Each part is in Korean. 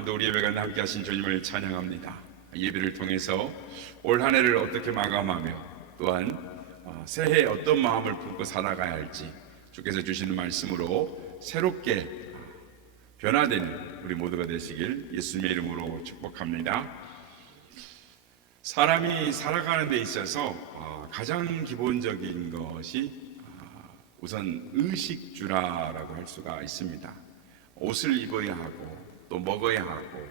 오늘도 우리 예배가 함께 하신 주님을 찬양합니다. 예배를 통해서 올 한 해를 어떻게 마감하며 또한 새해 어떤 마음을 품고 살아가야 할지 주께서 주시는 말씀으로 새롭게 변화되는 우리 모두가 되시길 예수님의 이름으로 축복합니다. 사람이 살아가는 데 있어서 가장 기본적인 것이 우선 의식주라라고 할 수가 있습니다. 옷을 입어야 하고 또 먹어야 하고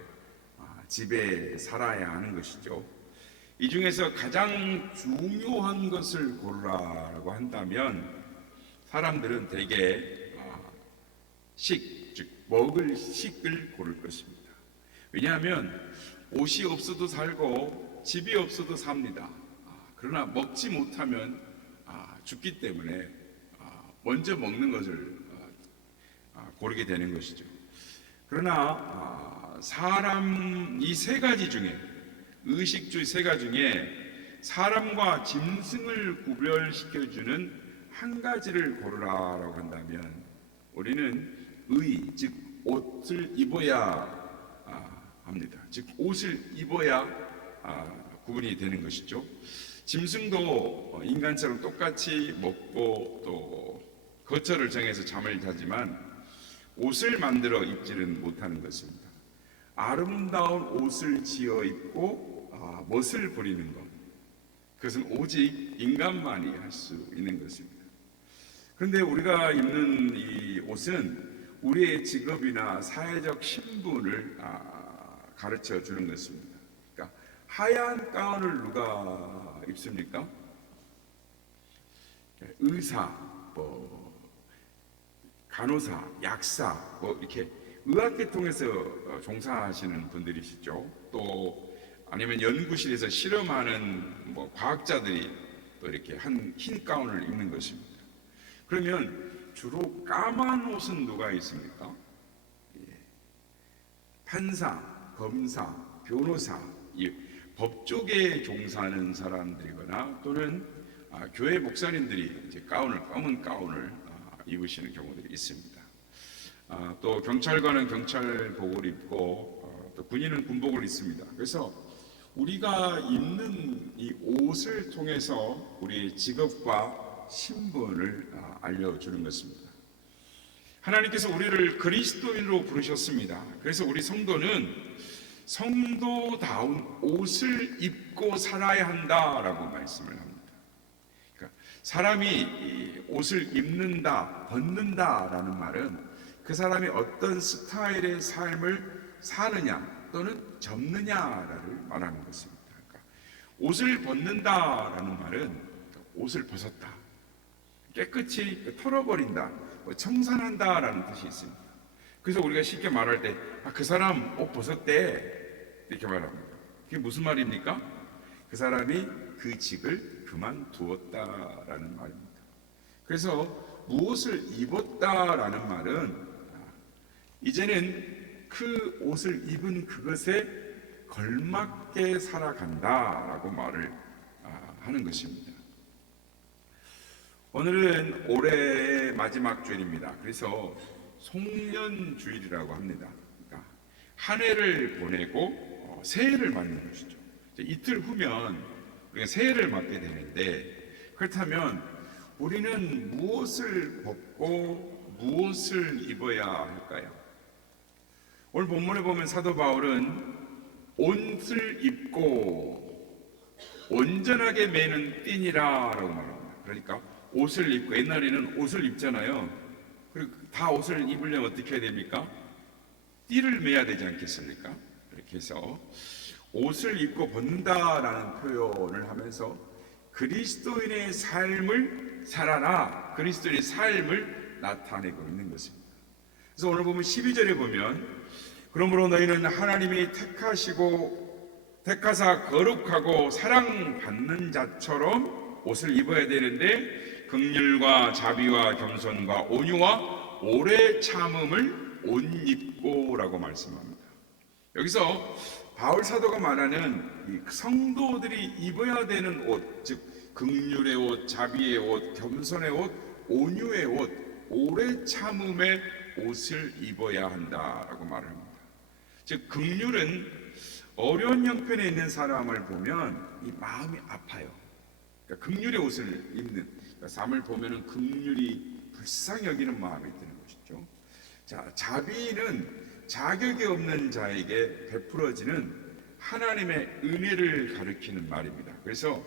집에 살아야 하는 것이죠. 이 중에서 가장 중요한 것을 고르라고 한다면 사람들은 대개 식, 즉 먹을 식을 고를 것입니다. 왜냐하면 옷이 없어도 살고 집이 없어도 삽니다. 그러나 먹지 못하면 죽기 때문에 먼저 먹는 것을 고르게 되는 것이죠. 그러나 사람 이 세 가지 중에 의식주 세 가지 중에 사람과 짐승을 구별시켜주는 한 가지를 고르라라고 한다면 우리는 즉 옷을 입어야 합니다. 즉 옷을 입어야 구분이 되는 것이죠. 짐승도 인간처럼 똑같이 먹고 또 거처를 정해서 잠을 자지만 옷을 만들어 입지는 못하는 것입니다. 아름다운 옷을 지어 입고 멋을 부리는 것, 그것은 오직 인간만이 할 수 있는 것입니다. 그런데 우리가 입는 이 옷은 우리의 직업이나 사회적 신분을 가르쳐 주는 것입니다. 그러니까 하얀 가운을 누가 입습니까? 의사, 간호사, 약사, 이렇게 의학계통에서 종사하시는 분들이시죠. 또 아니면 연구실에서 실험하는 과학자들이 또 이렇게 흰 가운을 입는 것입니다. 그러면 주로 까만 옷은 누가 있습니까? 판사, 검사, 변호사, 법조계에 종사하는 사람들이거나 또는 교회 목사님들이 이제 검은 가운을 입으시는 경우들이 있습니다. 또 경찰관은 경찰복을 입고 또 군인은 군복을 입습니다. 그래서 우리가 입는 이 옷을 통해서 우리의 직업과 신분을 알려주는 것입니다. 하나님께서 우리를 그리스도인으로 부르셨습니다. 그래서 우리 성도는 성도다운 옷을 입고 살아야 한다라고 말씀을 합니다. 사람이 옷을 입는다, 벗는다라는 말은 그 사람이 어떤 스타일의 삶을 사느냐 또는 접느냐를 말하는 것입니다. 그러니까 옷을 벗는다라는 말은 옷을 벗었다, 깨끗이 털어버린다, 청산한다라는 뜻이 있습니다. 그래서 우리가 쉽게 말할 때 그 사람 옷 벗었대 이렇게 말합니다. 그게 무슨 말입니까? 그 사람이 그 직을 그만두었다라는 말입니다. 그래서 무엇을 입었다라는 말은 이제는 그 옷을 입은 그것에 걸맞게 살아간다라고 말을 하는 것입니다. 오늘은 올해의 마지막 주일입니다. 그래서 송년주일이라고 합니다. 그러니까 한 해를 보내고 새해를 맞는 것이죠. 이틀 후면 우리가 새해를 맞게 되는데, 그렇다면 우리는 무엇을 벗고 무엇을 입어야 할까요? 오늘 본문에 보면 사도 바울은 옷을 입고 온전하게 매는 띠니라라고 말합니다. 그러니까 옷을 입고, 옛날에는 옷을 입잖아요. 그리고 다 옷을 입으려면 어떻게 해야 됩니까? 띠를 매야 되지 않겠습니까? 이렇게 해서 옷을 입고 벗는다라는 표현을 하면서 그리스도인의 삶을 살아라, 그리스도인의 삶을 나타내고 있는 것입니다. 그래서 오늘 보면 12절에 보면 그러므로 너희는 하나님이 택하사 거룩하고 사랑받는 자처럼 옷을 입어야 되는데 긍휼과 자비와 겸손과 온유와 오래 참음을 옷 입고라고 말씀합니다. 여기서 바울 사도가 말하는 이 성도들이 입어야 되는 옷, 즉 긍휼의 옷, 자비의 옷, 겸손의 옷, 온유의 옷, 오래 참음의 옷을 입어야 한다라고 말합니다. 즉 긍휼은 어려운 형편에 있는 사람을 보면 이 마음이 아파요. 그러니까 긍휼의 옷을 입는, 그러니까 삶을 보면은 긍휼이 불쌍히 여기는 마음이 드는 것이죠. 자, 자비는 자격이 없는 자에게 베풀어지는 하나님의 은혜를 가리키는 말입니다. 그래서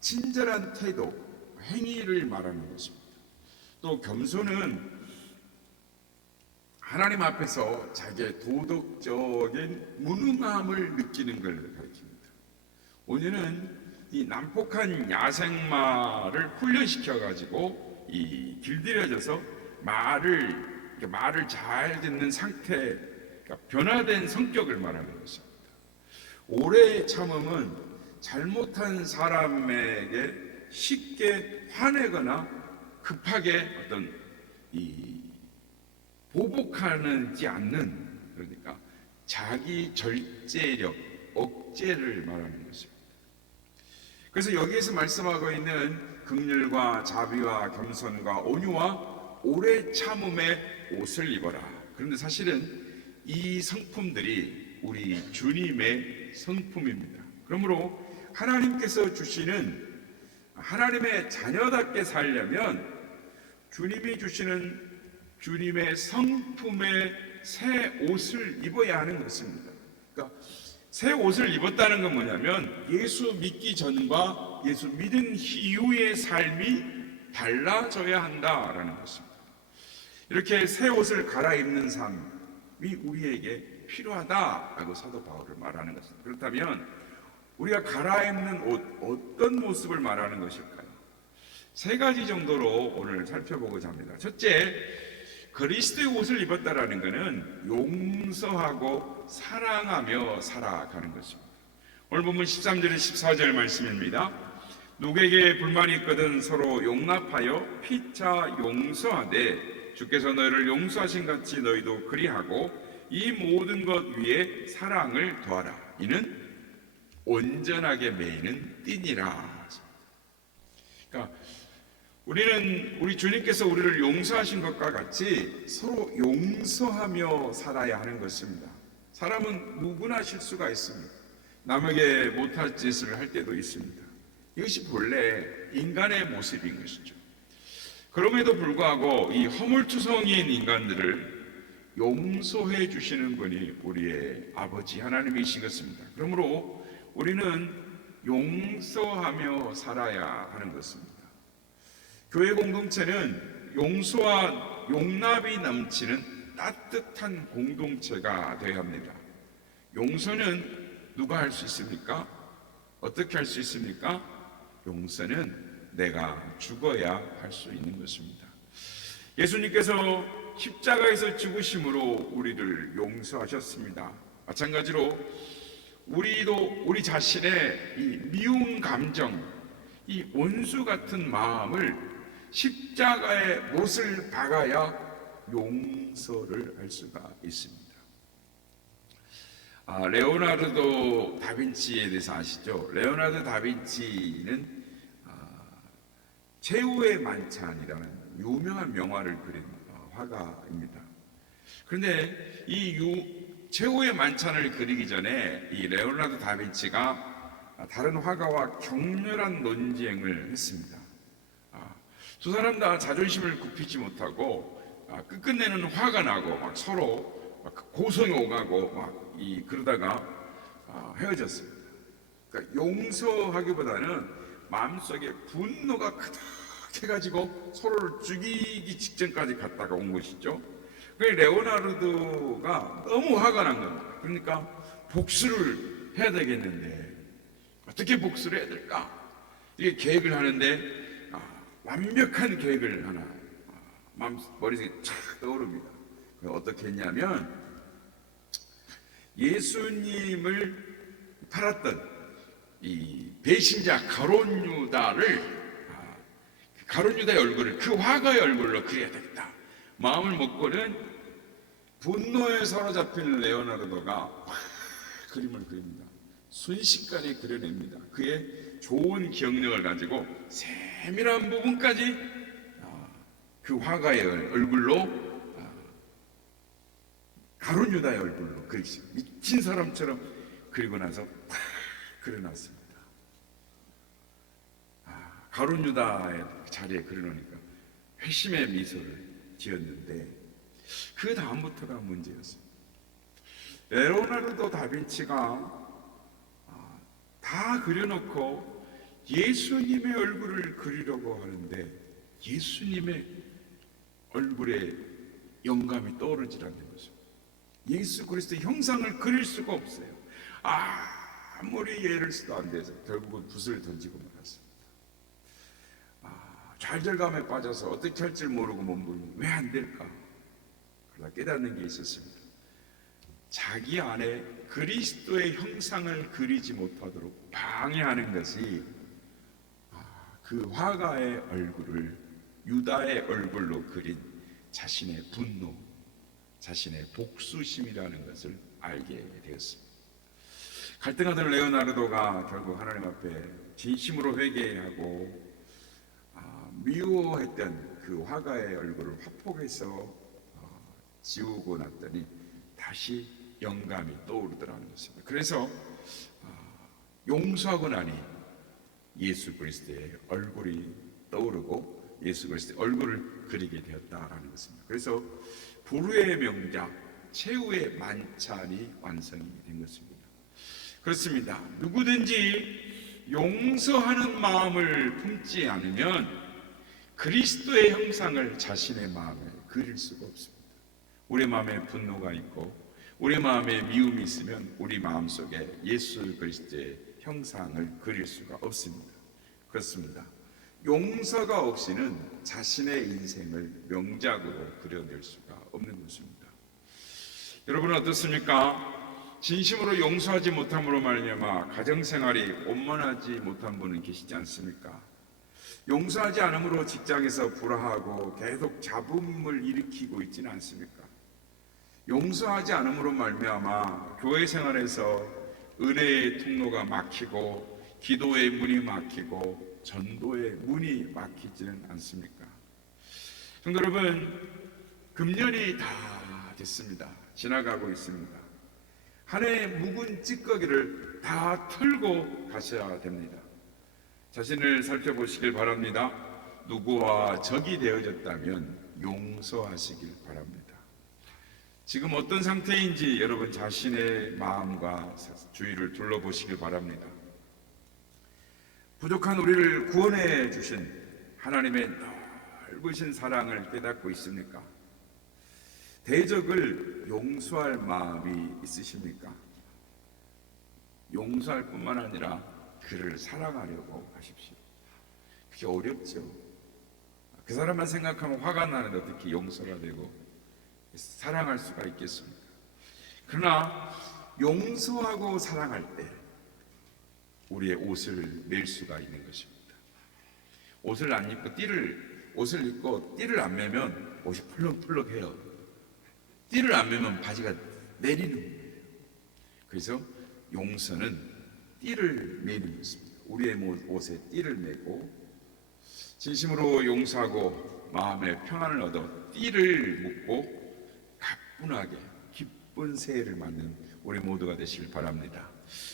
친절한 태도, 행위를 말하는 것입니다. 또 겸손은 하나님 앞에서 자기의 도덕적인 무능함을 느끼는 걸 가리킵니다. 온유는 이 난폭한 야생마를 훈련시켜 가지고 이 길들여져서 말을 잘 듣는 상태, 그러니까 변화된 성격을 말하는 것입니다. 오래 참음은 잘못한 사람에게 쉽게 화내거나 급하게 어떤 보복하지 않는, 그러니까 자기 절제력, 억제를 말하는 것입니다. 그래서 여기에서 말씀하고 있는 긍휼과 자비와 겸손과 온유와 오래 참음의 옷을 입어라. 그런데 사실은 이 성품들이 우리 주님의 성품입니다. 그러므로 하나님께서 주시는, 하나님의 자녀답게 살려면 주님이 주시는 주님의 성품의 새 옷을 입어야 하는 것입니다. 그러니까 새 옷을 입었다는 건 뭐냐면 예수 믿기 전과 예수 믿은 이후의 삶이 달라져야 한다라는 것입니다. 이렇게 새 옷을 갈아입는 삶이 우리에게 필요하다라고 사도 바울을 말하는 것입니다. 그렇다면 우리가 갈아입는 옷, 어떤 모습을 말하는 것일까요? 세 가지 정도로 오늘 살펴보고자 합니다. 첫째, 그리스도의 옷을 입었다라는 것은 용서하고 사랑하며 살아가는 것입니다. 오늘 본문 13절에 14절 말씀입니다. 누구에게 불만이 있거든 서로 용납하여 피차 용서하되 주께서 너희를 용서하신 같이 너희도 그리하고 이 모든 것 위에 사랑을 더하라. 이는 온전하게 매이는 띠니라. 그러니까 우리 주님께서 우리를 용서하신 것과 같이 서로 용서하며 살아야 하는 것입니다. 사람은 누구나 실수가 있습니다. 남에게 못할 짓을 할 때도 있습니다. 이것이 본래 인간의 모습인 것이죠. 그럼에도 불구하고 이 허물투성이인 인간들을 용서해 주시는 분이 우리의 아버지 하나님이신 것입니다. 그러므로 우리는 용서하며 살아야 하는 것입니다. 교회 공동체는 용서와 용납이 넘치는 따뜻한 공동체가 되어야 합니다. 용서는 누가 할 수 있습니까? 어떻게 할 수 있습니까? 용서는 내가 죽어야 할 수 있는 것입니다. 예수님께서 십자가에서 죽으심으로 우리를 용서하셨습니다. 마찬가지로 우리도 우리 자신의 이 미운 감정, 이 원수 같은 마음을 십자가에 못을 박아야 용서를 할 수가 있습니다. 레오나르도 다빈치에 대해서 아시죠? 레오나르도 다빈치는 최후의 만찬이라는 유명한 명화를 그린 화가입니다. 그런데 이 최후의 만찬을 그리기 전에 이 레오나르도 다빈치가 다른 화가와 격렬한 논쟁을 했습니다. 두 사람 다 자존심을 굽히지 못하고 끝끝내는 화가 나고 막 서로 고성이 오가고 그러다가 헤어졌습니다. 그러니까 용서하기보다는 마음속에 분노가 가득해가지고 서로를 죽이기 직전까지 갔다가 온 것이죠. 그래서 레오나르도가 너무 화가 난 겁니다. 그러니까 복수를 해야 되겠는데 어떻게 복수를 해야 될까? 이게 계획을 하는데 완벽한 계획을 하나 머릿속에 착 떠오릅니다. 어떻게 했냐면 예수님을 팔았던 이 배신자 가룟 유다의 얼굴을 그 화가의 얼굴로 그려야 되겠다 마음을 먹고는 분노에 사로잡힌 레오나르도가 그림을 그립니다. 순식간에 그려냅니다. 그의 좋은 기억력을 가지고 세밀한 부분까지 그 화가의 얼굴로 가룟 유다의 얼굴로 그리시고 미친 사람처럼 그리고 나서 탁 그려놨습니다. 가룟 유다의 자리에 그려놓으니까 회심의 미소를 지었는데 그 다음부터가 문제였습니다. 레오나르도 다빈치가 다 그려놓고 예수님의 얼굴을 그리려고 하는데 예수님의 얼굴에 영감이 떠오르질 않는 것입니다. 예수 그리스도의 형상을 그릴 수가 없어요. 아무리 예를 써도 안 돼서 결국은 붓을 던지고 말았습니다. 좌절감에 빠져서 어떻게 할 줄 모르고 몸부림을 왜 안 될까? 그러다 깨닫는 게 있었습니다. 자기 안에 그리스도의 형상을 그리지 못하도록 방해하는 것이 그 화가의 얼굴을 유다의 얼굴로 그린 자신의 분노, 자신의 복수심이라는 것을 알게 되었습니다. 갈등하던 레오나르도가 결국 하나님 앞에 진심으로 회개하고 미워했던 그 화가의 얼굴을 화폭해서 지우고 났더니 다시 영감이 떠오르더라는 것입니다. 그래서 용서하고 나니 예수 그리스도의 얼굴이 떠오르고 예수 그리스도의 얼굴을 그리게 되었다라는 것입니다. 그래서 불후의 명작 최후의 만찬이 완성이 된 것입니다. 그렇습니다. 누구든지 용서하는 마음을 품지 않으면 그리스도의 형상을 자신의 마음에 그릴 수가 없습니다. 우리 마음에 분노가 있고 우리 마음에 미움이 있으면 우리 마음속에 예수 그리스도의 형상을 그릴 수가 없습니다. 그렇습니다. 용서가 없이는 자신의 인생을 명작으로 그려낼 수가 없는 것입니다. 여러분은 어떻습니까? 진심으로 용서하지 못함으로 말미암아 가정생활이 원만하지 못한 분은 계시지 않습니까? 용서하지 않음으로 직장에서 불화하고 계속 잡음을 일으키고 있지는 않습니까? 용서하지 않음으로 말미암아 교회 생활에서 은혜의 통로가 막히고 기도의 문이 막히고 전도의 문이 막히지는 않습니까? 성도 여러분, 금년이 다 됐습니다. 지나가고 있습니다. 한 해의 묵은 찌꺼기를 다 털고 가셔야 됩니다. 자신을 살펴보시길 바랍니다. 누구와 적이 되어졌다면 용서하시길 바랍니다. 지금 어떤 상태인지 여러분 자신의 마음과 주위를 둘러보시길 바랍니다. 부족한 우리를 구원해 주신 하나님의 넓으신 사랑을 깨닫고 있습니까? 대적을 용서할 마음이 있으십니까? 용서할 뿐만 아니라 그를 사랑하려고 하십시오. 그게 어렵죠. 그 사람만 생각하면 화가 나는데 어떻게 용서가 되고 사랑할 수가 있겠습니까? 그러나 용서하고 사랑할 때 우리의 옷을 맬 수가 있는 것입니다. 옷을 입고 띠를 안 매면 옷이 펄럭펄럭해요. 띠를 안 매면 바지가 내리는 거예요. 그래서 용서는 띠를 매는 것입니다. 우리의 옷에 띠를 매고 진심으로 용서하고 마음의 평안을 얻어 띠를 묶고 가뿐하게 기쁜 새해를 맞는 우리 모두가 되시길 바랍니다.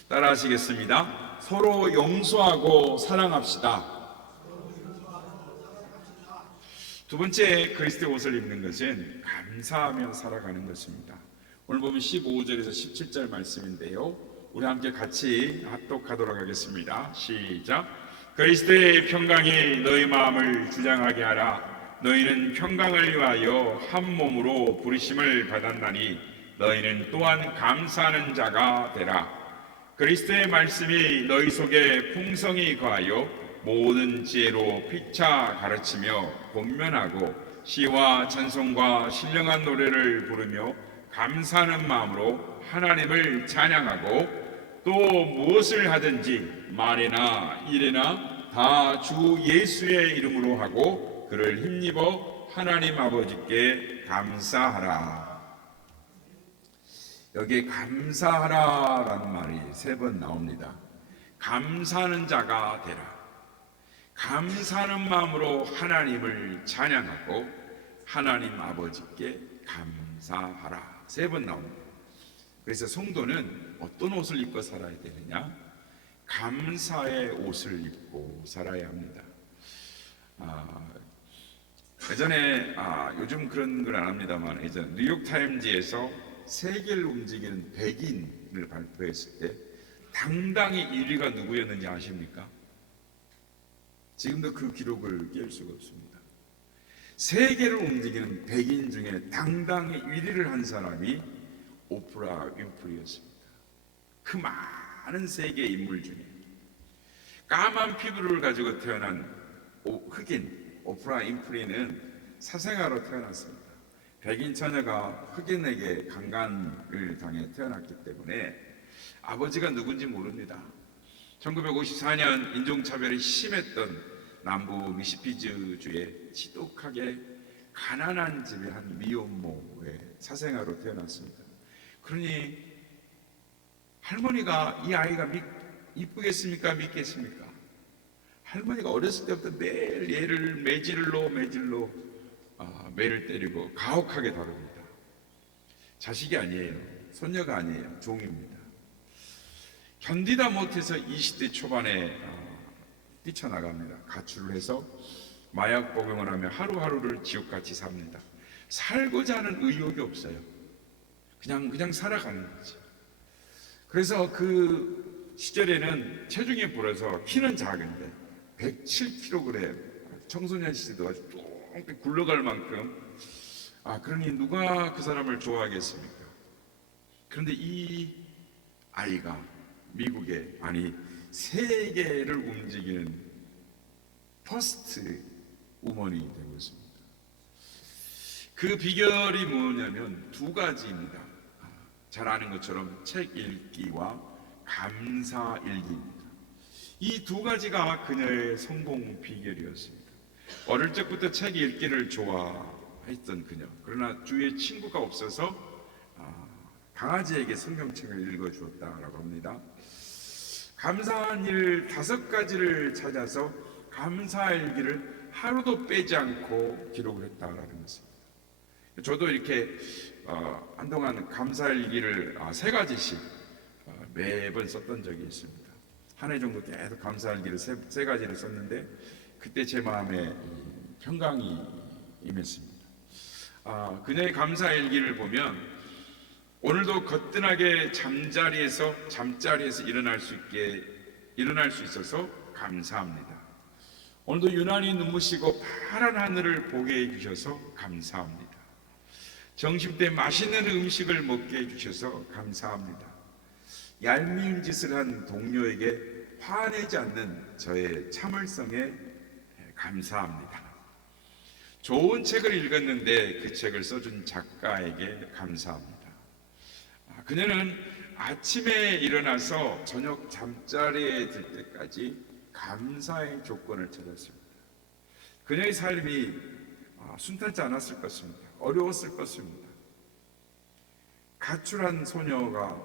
따라 하시겠습니다. 서로 용서하고 사랑합시다. 두 번째, 그리스도의 옷을 입는 것은 감사하며 살아가는 것입니다. 오늘 보면 15절에서 17절 말씀인데요, 우리 함께 같이 합독하도록 하겠습니다. 시작. 그리스도의 평강이 너희 마음을 주장하게 하라. 너희는 평강을 위하여 한 몸으로 부르심을 받았나니 너희는 또한 감사하는 자가 되라. 그리스도의 말씀이 너희 속에 풍성히 거하여 모든 지혜로 피차 가르치며 권면하고 시와 찬송과 신령한 노래를 부르며 감사하는 마음으로 하나님을 찬양하고 또 무엇을 하든지 말이나 일이나 다 주 예수의 이름으로 하고 그를 힘입어 하나님 아버지께 감사하라. 여기에 감사하라라는 말이 3번 나옵니다. 감사하는 자가 되라. 감사하는 마음으로 하나님을 찬양하고 하나님 아버지께 감사하라. 세 번 나옵니다. 그래서 성도는 어떤 옷을 입고 살아야 되느냐? 감사의 옷을 입고 살아야 합니다. 예전에 요즘 그런 걸 안 합니다만 예전 뉴욕 타임즈에서 세계를 움직이는 백인을 발표했을 때 당당히 1위가 누구였는지 아십니까? 지금도 그 기록을 깰 수가 없습니다. 세계를 움직이는 백인 중에 당당히 1위를 한 사람이 오프라 윈프리였습니다. 그 많은 세계 인물 중에 까만 피부를 가지고 태어난 흑인 오프라 윈프리는 사생아로 태어났습니다. 백인 처녀가 흑인에게 강간을 당해 태어났기 때문에 아버지가 누군지 모릅니다. 1954년 인종차별이 심했던 남부 미시시피주에 지독하게 가난한 집의 한 미혼모의 사생아로 태어났습니다. 그러니 할머니가 이 아이가 이쁘겠습니까? 믿겠습니까? 할머니가 어렸을 때부터 매일 얘를 매질로 매를 때리고 가혹하게 다룹니다. 자식이 아니에요. 손녀가 아니에요. 종입니다. 견디다 못해서 20대 초반에 뛰쳐나갑니다. 가출을 해서 마약 복용을 하며 하루하루를 지옥같이 삽니다. 살고자 하는 의욕이 없어요. 그냥 살아가는 거지. 그래서 그 시절에는 체중이 불어서 키는 작은데 107kg, 청소년 시절도 아주 쭉 굴러갈 만큼 그러니 누가 그 사람을 좋아하겠습니까? 그런데 이 아이가 미국의 세계를 움직이는 퍼스트 우먼이 되고 있습니다. 그 비결이 뭐냐면 두 가지입니다. 잘 아는 것처럼 책 읽기와 감사 일기입니다. 이 두 가지가 그녀의 성공 비결이었습니다. 어릴 적부터 책 읽기를 좋아했던 그녀. 그러나 주위에 친구가 없어서 강아지에게 성경책을 읽어주었다라고 합니다. 감사한 일 5가지를 찾아서 감사일기를 하루도 빼지 않고 기록을 했다라는 것입니다. 저도 이렇게 한동안 감사일기를 3가지씩 매번 썼던 적이 있습니다. 한 해 정도 계속 감사일기를 3가지를 썼는데 그때 제 마음에 평강이 임했습니다. 그녀의 감사일기를 보면 오늘도 거뜬하게 잠자리에서 일어날 수 있어서 감사합니다. 오늘도 유난히 눈부시고 파란 하늘을 보게 해주셔서 감사합니다. 점심때 맛있는 음식을 먹게 해주셔서 감사합니다. 얄미운 짓을 한 동료에게 화내지 않는 저의 참을성에 감사합니다. 좋은 책을 읽었는데 그 책을 써준 작가에게 감사합니다. 그녀는 아침에 일어나서 저녁 잠자리에 들 때까지 감사의 조건을 찾았습니다. 그녀의 삶이 순탄치 않았을 것입니다. 어려웠을 것입니다. 가출한 소녀가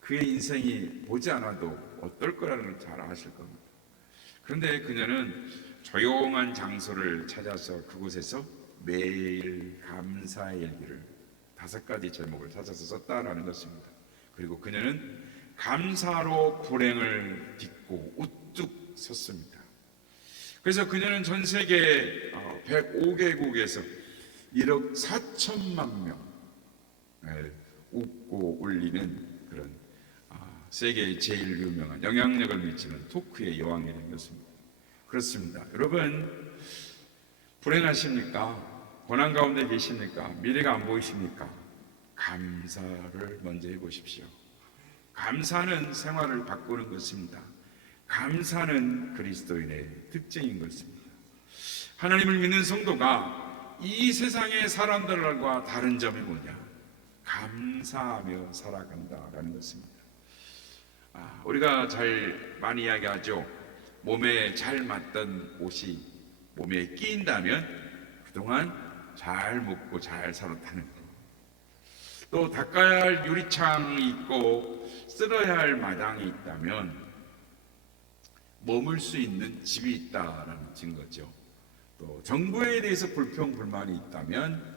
그의 인생이 보지 않아도 어떨 거라는 걸 잘 아실 겁니다. 그런데 그녀는 조용한 장소를 찾아서 그곳에서 매일 감사의 일기를 5가지 제목을 찾아서 썼다라는 것입니다. 그리고 그녀는 감사로 불행을 딛고 우뚝 섰습니다. 그래서 그녀는 전 세계 105개국에서 1억 4천만 명을 웃고 울리는 그런 세계의 제일 유명한 영향력을 미치는 토크의 여왕이 된 것입니다. 그렇습니다. 여러분, 불행하십니까? 고난 가운데 계십니까? 미래가 안 보이십니까? 감사를 먼저 해보십시오. 감사는 생활을 바꾸는 것입니다. 감사는 그리스도인의 특징인 것입니다. 하나님을 믿는 성도가 이 세상의 사람들과 다른 점이 뭐냐? 감사하며 살아간다라는 것입니다. 우리가 잘 많이 이야기하죠. 몸에 잘 맞던 옷이 몸에 끼인다면 그동안 잘 먹고 잘 살았다는 것. 또 닦아야 할 유리창이 있고 쓸어야 할 마당이 있다면 머물 수 있는 집이 있다라는 증거죠. 또 정부에 대해서 불평 불만이 있다면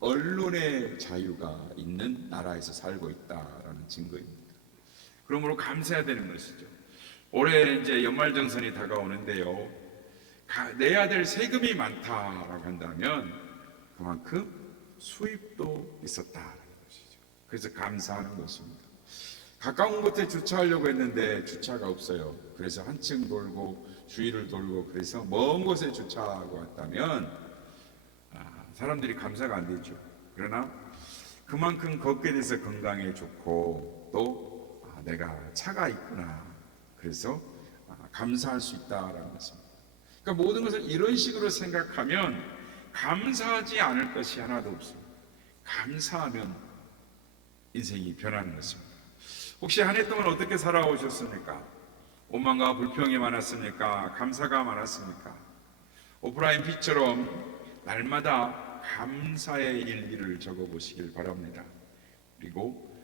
언론의 자유가 있는 나라에서 살고 있다라는 증거입니다. 그러므로 감사해야 되는 것이죠. 올해 이제 연말정산이 다가오는데요. 내야 될 세금이 많다라고 한다면 그만큼 수입도 있었다라는 것이죠. 그래서 감사하는 것입니다. 가까운 곳에 주차하려고 했는데 주차가 없어요. 그래서 한층 돌고 주위를 돌고 그래서 먼 곳에 주차하고 왔다면 사람들이 감사가 안 되죠. 그러나 그만큼 걷게 돼서 건강에 좋고 또 내가 차가 있구나. 그래서 감사할 수 있다라는 것입니다. 그러니까 모든 것을 이런 식으로 생각하면 감사하지 않을 것이 하나도 없습니다. 감사하면 인생이 변하는 것입니다. 혹시 한 해 동안 어떻게 살아오셨습니까? 원망과 불평이 많았습니까? 감사가 많았습니까? 오프라인 빛처럼 날마다 감사의 일기를 적어보시길 바랍니다. 그리고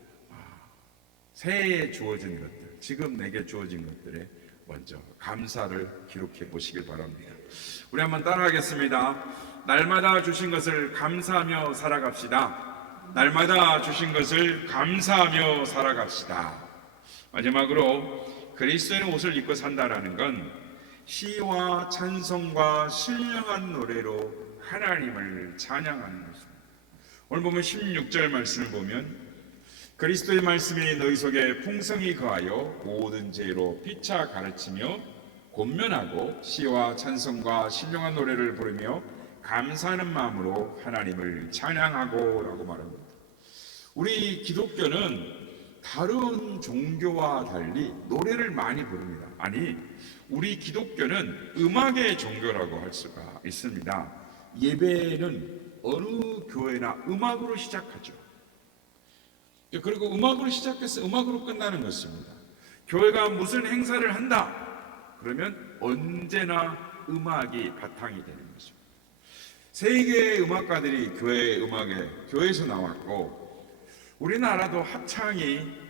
새해에 주어진 것들, 지금 내게 주어진 것들에 먼저 감사를 기록해 보시길 바랍니다. 우리 한번 따라하겠습니다. 날마다 주신 것을 감사하며 살아갑시다. 날마다 주신 것을 감사하며 살아갑시다. 마지막으로 그리스도의 옷을 입고 산다라는 건 시와 찬송과 신령한 노래로 하나님을 찬양하는 것입니다. 오늘 보면 16절 말씀을 보면 그리스도의 말씀이 너희 속에 풍성히 거하여 모든 죄로 피차 가르치며 권면하고 시와 찬송과 신령한 노래를 부르며 감사하는 마음으로 하나님을 찬양하고 라고 말합니다. 우리 기독교는 다른 종교와 달리 노래를 많이 부릅니다. 아니, 우리 기독교는 음악의 종교라고 할 수가 있습니다. 예배는 어느 교회나 음악으로 시작하죠. 그리고 음악으로 시작해서 음악으로 끝나는 것입니다. 교회가 무슨 행사를 한다 그러면 언제나 음악이 바탕이 되는 것입니다. 세계의 음악가들이 교회에서 나왔고 우리나라도 합창이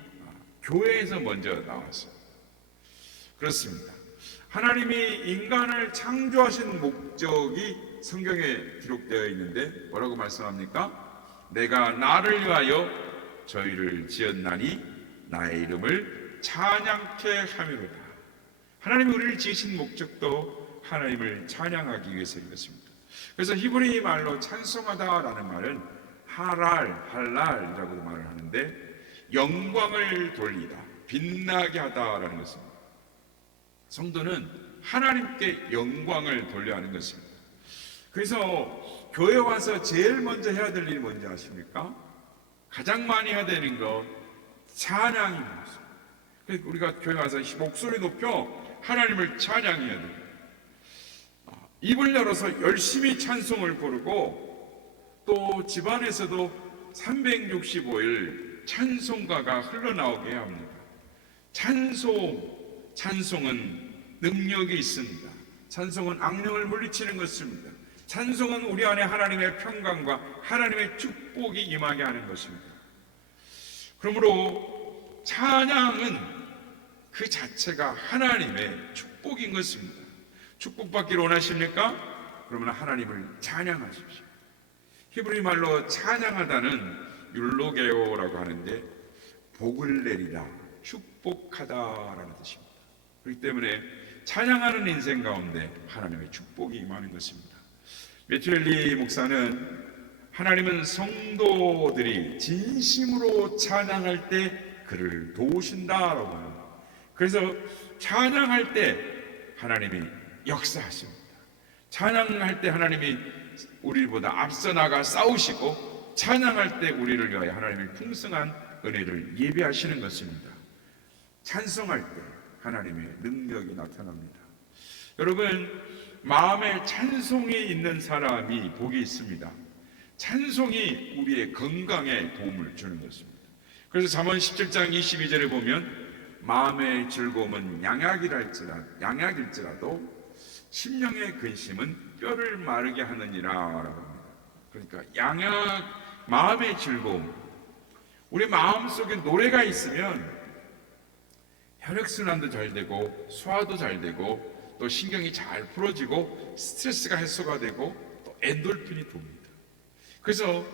교회에서 먼저 나왔어요. 그렇습니다. 하나님이 인간을 창조하신 목적이 성경에 기록되어 있는데 뭐라고 말씀합니까? 내가 나를 위하여 저희를 지었나니 나의 이름을 찬양케 함이로다. 하나님이 우리를 지으신 목적도 하나님을 찬양하기 위해서인 것입니다. 그래서 히브리 말로 찬송하다라는 말은 할랄이라고도 말을 하는데 영광을 돌리다, 빛나게 하다라는 것입니다. 성도는 하나님께 영광을 돌려야 하는 것입니다. 그래서 교회 와서 제일 먼저 해야 될 일이 뭔지 아십니까? 가장 많이 해야 되는 거 찬양입니다. 그래서 우리가 교회 와서 목소리 높여 하나님을 찬양해야 돼요. 입을 열어서 열심히 찬송을 부르고 또 집안에서도 365일 찬송가가 흘러나오게 해야 합니다. 찬송은 능력이 있습니다. 찬송은 악령을 물리치는 것입니다. 찬송은 우리 안에 하나님의 평강과 하나님의 축복이 임하게 하는 것입니다. 그러므로 찬양은 그 자체가 하나님의 축복인 것입니다. 축복받기를 원하십니까? 그러면 하나님을 찬양하십시오. 히브리 말로 찬양하다는 율로게오라고 하는데 복을 내리다, 축복하다라는 뜻입니다. 그렇기 때문에 찬양하는 인생 가운데 하나님의 축복이 임하는 것입니다. 매튜엘리 목사는 하나님은 성도들이 진심으로 찬양할 때 그를 도우신다라고 합니다. 그래서 찬양할 때 하나님이 역사하십니다. 찬양할 때 하나님이 우리보다 앞서 나가 싸우시고 찬양할 때 우리를 위하여 하나님의 풍성한 은혜를 예비하시는 것입니다. 찬송할 때 하나님의 능력이 나타납니다. 여러분, 마음에 찬송이 있는 사람이 복이 있습니다. 찬송이 우리의 건강에 도움을 주는 것입니다. 그래서 잠언 17장 22절에 보면 마음의 즐거움은 양약일지라도 심령의 근심은 뼈를 마르게 하느니라 라고 합니다. 그러니까 마음의 즐거움, 우리 마음속에 노래가 있으면 혈액순환도 잘 되고 소화도 잘 되고 또 신경이 잘 풀어지고 스트레스가 해소가 되고 또 엔돌핀이 돕니다. 그래서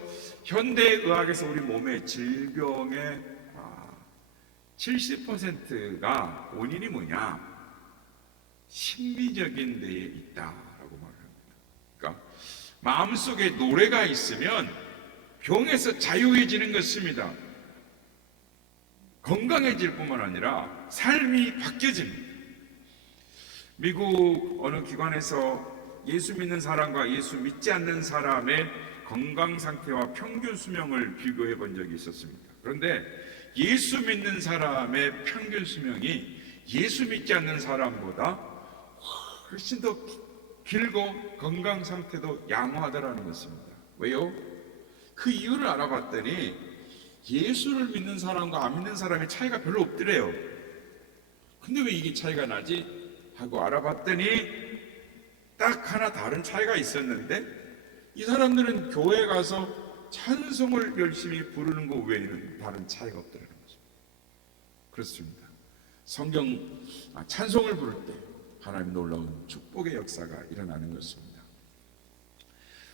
현대의학에서 우리 몸의 질병의 70%가 원인이 뭐냐? 심리적인 데에 있다라고 말합니다. 그러니까 마음속에 노래가 있으면 병에서 자유해지는 것입니다. 건강해질 뿐만 아니라 삶이 바뀌어집니다. 미국 어느 기관에서 예수 믿는 사람과 예수 믿지 않는 사람의 건강 상태와 평균 수명을 비교해 본 적이 있었습니다. 그런데 예수 믿는 사람의 평균 수명이 예수 믿지 않는 사람보다 훨씬 더 길고 건강 상태도 양호하다라는 것입니다. 왜요? 그 이유를 알아봤더니 예수를 믿는 사람과 안 믿는 사람의 차이가 별로 없더래요. 근데 왜 이게 차이가 나지? 하고 알아봤더니 딱 하나 다른 차이가 있었는데, 이 사람들은 교회 가서 찬송을 열심히 부르는 것 외에는 다른 차이가 없더라는 거죠. 그렇습니다. 성경 찬송을 부를 때 하나님 놀라운 축복의 역사가 일어나는 것입니다.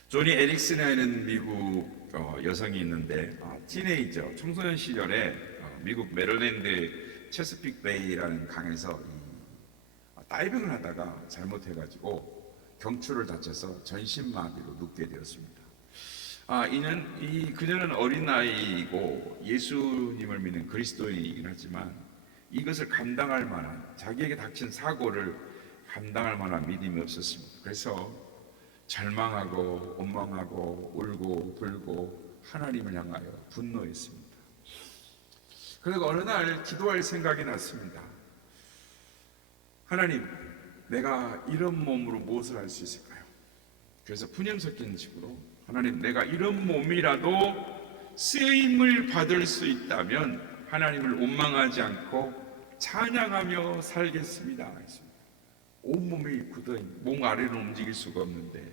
조니 에릭슨이라는 미국 여성이 있는데 티네이저 청소년 시절에 미국 메릴랜드 체스픽 베이라는 강에서 다이빙을 하다가 잘못해가지고 경추를 다쳐서 전신마비로 눕게 되었습니다. 그녀는 어린 나이이고 예수님을 믿는 그리스도인이긴 하지만 이것을 감당할 만한, 자기에게 닥친 사고를 감당할 만한 믿음이 없었습니다. 그래서 절망하고 원망하고 울고 불고 하나님을 향하여 분노했습니다. 그리고 어느 날 기도할 생각이 났습니다. 하나님, 내가 이런 몸으로 무엇을 할 수 있을까요? 그래서 푸념 섞인 식으로, 하나님, 내가 이런 몸이라도 쓰임을 받을 수 있다면 하나님을 원망하지 않고 찬양하며 살겠습니다. 온몸이 굳어있는, 몸 아래로 움직일 수가 없는데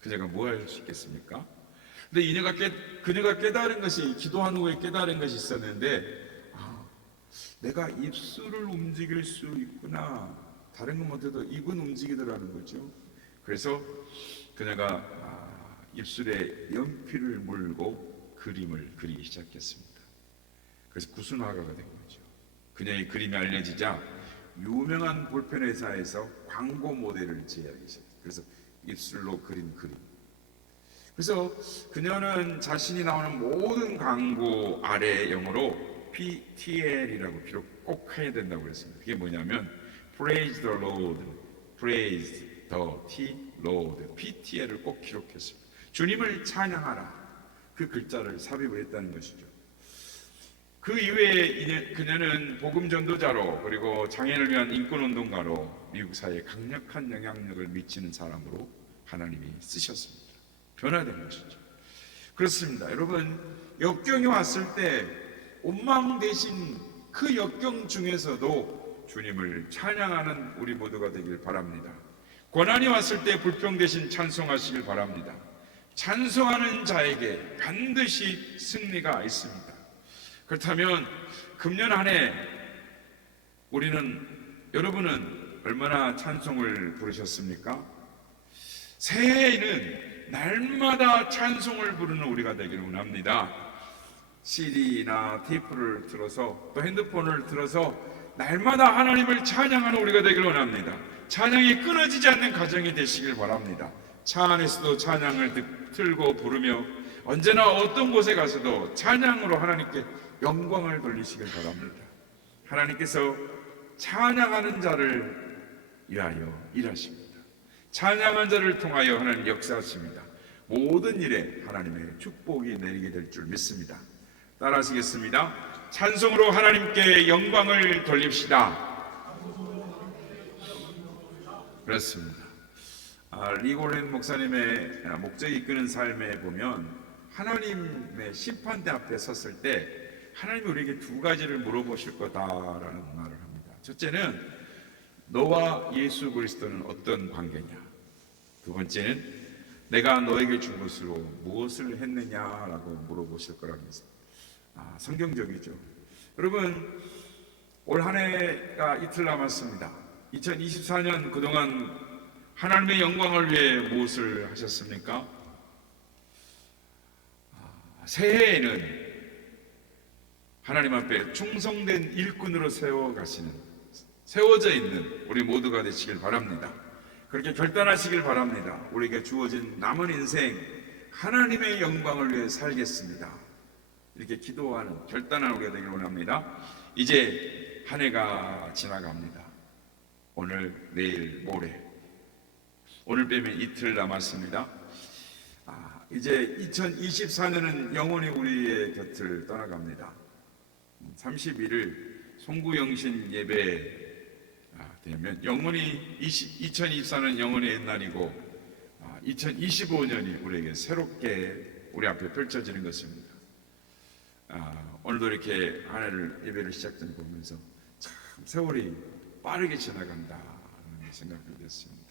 그녀가 뭐 할 수 있겠습니까? 근데 그녀가 깨달은 것이, 기도한 후에 깨달은 것이 있었는데, 내가 입술을 움직일 수 있구나. 다른 건 못해도 입은 움직이더라는 거죠. 그래서 그녀가 입술에 연필을 물고 그림을 그리기 시작했습니다. 그래서 구순화가가 된 거죠. 그녀의 그림이 알려지자 유명한 볼펜 회사에서 광고 모델을 제의하기 시작했어요. 그래서 입술로 그린 그림. 그래서 그녀는 자신이 나오는 모든 광고 아래 영어로 PTL이라고 비록 꼭 해야 된다고 그랬습니다. 그게 뭐냐면 Praise the Lord, Praise the T Lord, PTL을 꼭 기록했습니다. 주님을 찬양하라, 그 글자를 삽입을 했다는 것이죠. 그 이후에 그녀는 복음 전도자로, 그리고 장애인을 위한 인권운동가로 미국 사회에 강력한 영향력을 미치는 사람으로 하나님이 쓰셨습니다. 변화된 것이죠. 그렇습니다. 여러분, 역경이 왔을 때 원망 대신 그 역경 중에서도 주님을 찬양하는 우리 모두가 되길 바랍니다. 고난이 왔을 때 불평 대신 찬송하시길 바랍니다. 찬송하는 자에게 반드시 승리가 있습니다. 그렇다면 금년 한 해 여러분은 얼마나 찬송을 부르셨습니까? 새해에는 날마다 찬송을 부르는 우리가 되기를 원합니다. CD나 테이프를 들어서, 또 핸드폰을 들어서 날마다 하나님을 찬양하는 우리가 되기를 원합니다. 찬양이 끊어지지 않는 가정이 되시길 바랍니다. 차 안에서도 찬양을 틀고 부르며 언제나 어떤 곳에 가서도 찬양으로 하나님께 영광을 돌리시길 바랍니다. 하나님께서 찬양하는 자를 위하여 일하십니다. 찬양한 자를 통하여 하나님 역사하십니다. 모든 일에 하나님의 축복이 내리게 될 줄 믿습니다. 따라하시겠습니다. 찬송으로 하나님께 영광을 돌립시다. 그렇습니다. 리골렌 목사님의 목적이 이끄는 삶에 보면 하나님의 심판대 앞에 섰을 때 하나님이 우리에게 두 가지를 물어보실 거다라는 말을 합니다. 첫째는 너와 예수 그리스도는 어떤 관계냐? 두 번째는 내가 너에게 준 것으로 무엇을 했느냐라고 물어보실 거라는 것입니다. 성경적이죠. 여러분, 올 한 해가 이틀 남았습니다. 2024년 그동안 하나님의 영광을 위해 무엇을 하셨습니까? 새해에는 하나님 앞에 충성된 일꾼으로 세워져 있는 우리 모두가 되시길 바랍니다. 그렇게 결단하시길 바랍니다. 우리에게 주어진 남은 인생 하나님의 영광을 위해 살겠습니다. 이렇게 기도하는 결단하는 우리가 되길 원합니다. 이제 한 해가 지나갑니다. 오늘, 내일, 모레, 오늘 빼면 이틀 남았습니다. 이제 2024년은 영원히 우리의 곁을 떠나갑니다. 31일 송구영신 예배 되면 영원히 2024년 영원히 옛날이고 2025년이 우리에게 새롭게 우리 앞에 펼쳐지는 것입니다. 오늘도 이렇게 한 해를 예배를 시작된 보면서 참 세월이 빠르게 지나간다 하는 생각이 됐습니다.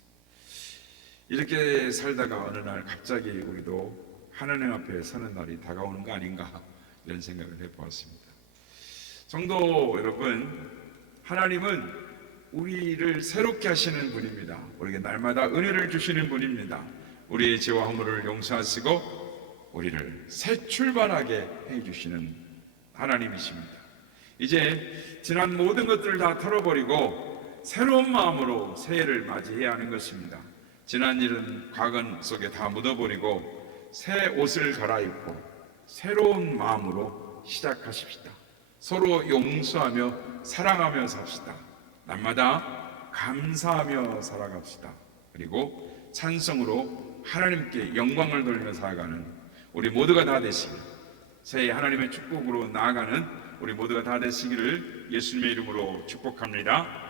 이렇게 살다가 어느 날 갑자기 우리도 하나님 앞에 서는 날이 다가오는 거 아닌가 이런 생각을 해보았습니다. 성도 여러분, 하나님은 우리를 새롭게 하시는 분입니다. 우리에게 날마다 은혜를 주시는 분입니다. 우리의 죄와 허물을 용서하시고 우리를 새 출발하게 해주시는 하나님이십니다. 이제 지난 모든 것들을 다 털어버리고 새로운 마음으로 새해를 맞이해야 하는 것입니다. 지난 일은 과거 속에 다 묻어버리고 새 옷을 갈아입고 새로운 마음으로 시작하십시다. 서로 용서하며 사랑하며 삽시다. 날마다 감사하며 살아갑시다. 그리고 찬성으로 하나님께 영광을 돌리며 살아가는 우리 모두가 다 되시길, 새해 하나님의 축복으로 나아가는 우리 모두가 다 되시기를 예수님의 이름으로 축복합니다.